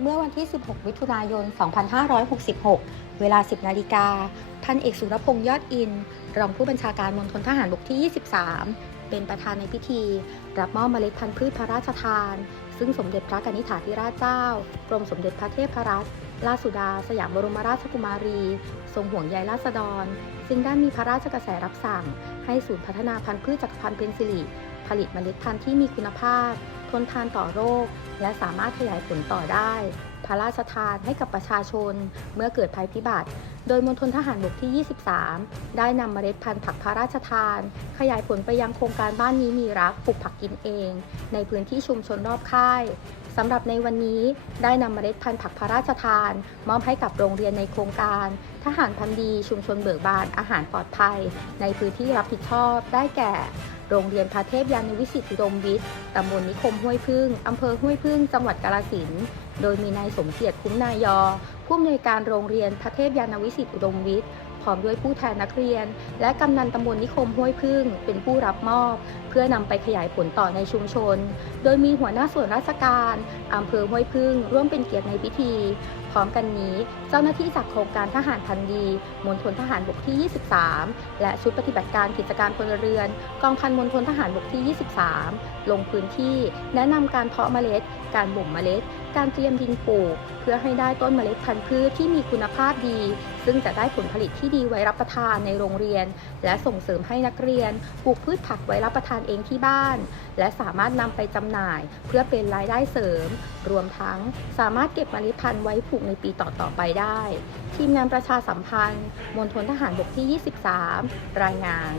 เมื่อวันที่ 16 มิถุนายน 2566 เวลา 10 นาฬิกา พันเอกสุรพงษ์ยอดอิน รองผู้บัญชาการมณฑลทหารบกที่ 23 เป็นประธานในพิธี รับมอบเมล็ดพันธุ์พืชพระราชทาน ซึ่งสมเด็จพระกนิษฐาธิราชเจ้า กรมสมเด็จพระเทพรัตน ราชสุดา สยามบรมราชกุมารี ทรงห่วงใยราษฎร ซึ่งได้มีพระราชกระแสรับสั่ง ให้ศูนย์พัฒนาพันธุ์พืชจักรพันธุ์เพนซิลิผลิตเมล็ดพันธุ์ที่มีคุณภาพ ทนทานต่อโรค และสามารถขยายผลต่อได้ พระราชทานให้กับประชาชน เมื่อเกิดภัยพิบัติ โดยมณฑลทหารบกที่ 23 ได้นำเมล็ดพันธุ์ผักพระราชทาน ขยายผลไปยังโครงการบ้านนี้มีรักปลูกผักกินเอง ในพื้นที่ชุมชนรอบค่าย สำหรับในวันนี้ได้นำเมล็ดพันธุ์ผักพระราชทาน มอบให้กับโรงเรียนในโครงการ ทหารพันธ์ดีชุมชนเบิกบานอาหารปลอดภัย ในพื้นที่รับผิดชอบได้แก่ โรงเรียนพระเทพยานวิสิตอุดมวิทย์ตำบลนิคมห้วยพึ่งอำเภอห้วยพึ่ง จังหวัดกาฬสินธุ์โดยมีนายสมเกียรติคุ้มนายอผู้อำนวยการโรงเรียนพระเทพยานวิสิตอุดมวิทย์ พร้อมด้วยผู้แทนนักเรียน และกำนันตำบลนิคมห้วยพึ่ง เป็นผู้รับมอบ เพื่อนำไปขยายผลต่อในชุมชน โดยมีหัวหน้าส่วนราชการอำเภอห้วยพึ่ง ร่วมเป็นเกียรติในพิธี พร้อมกันนี้ เจ้าหน้าที่จากโครงการทหารพันธ์ดีมณฑลทหารบกที่ 23 และชุดปฏิบัติการกิจการพลเรือน กองพันมณฑลทหารบกที่ 23 ลงพื้นที่แนะนำการเพาะเมล็ด การบ่มเมล็ด การเตรียมดินปลูก เพื่อให้ได้ต้นเมล็ดพันธุ์พืชที่มีคุณภาพดี ซึ่งจะได้ผลผลิตที่ดีไว้รับประทานในโรงเรียน และส่งเสริมให้นักเรียนปลูกพืชผักไว้รับประทานเองที่บ้าน และสามารถนำไปจำหน่ายเพื่อเป็นรายได้เสริม รวมทั้งสามารถเก็บเมล็ดพันธุ์ไว้ปลูกในปีต่อๆไปได้ ทีมงานประชาสัมพันธ์มณฑลทหารบกที่ 23 รายงาน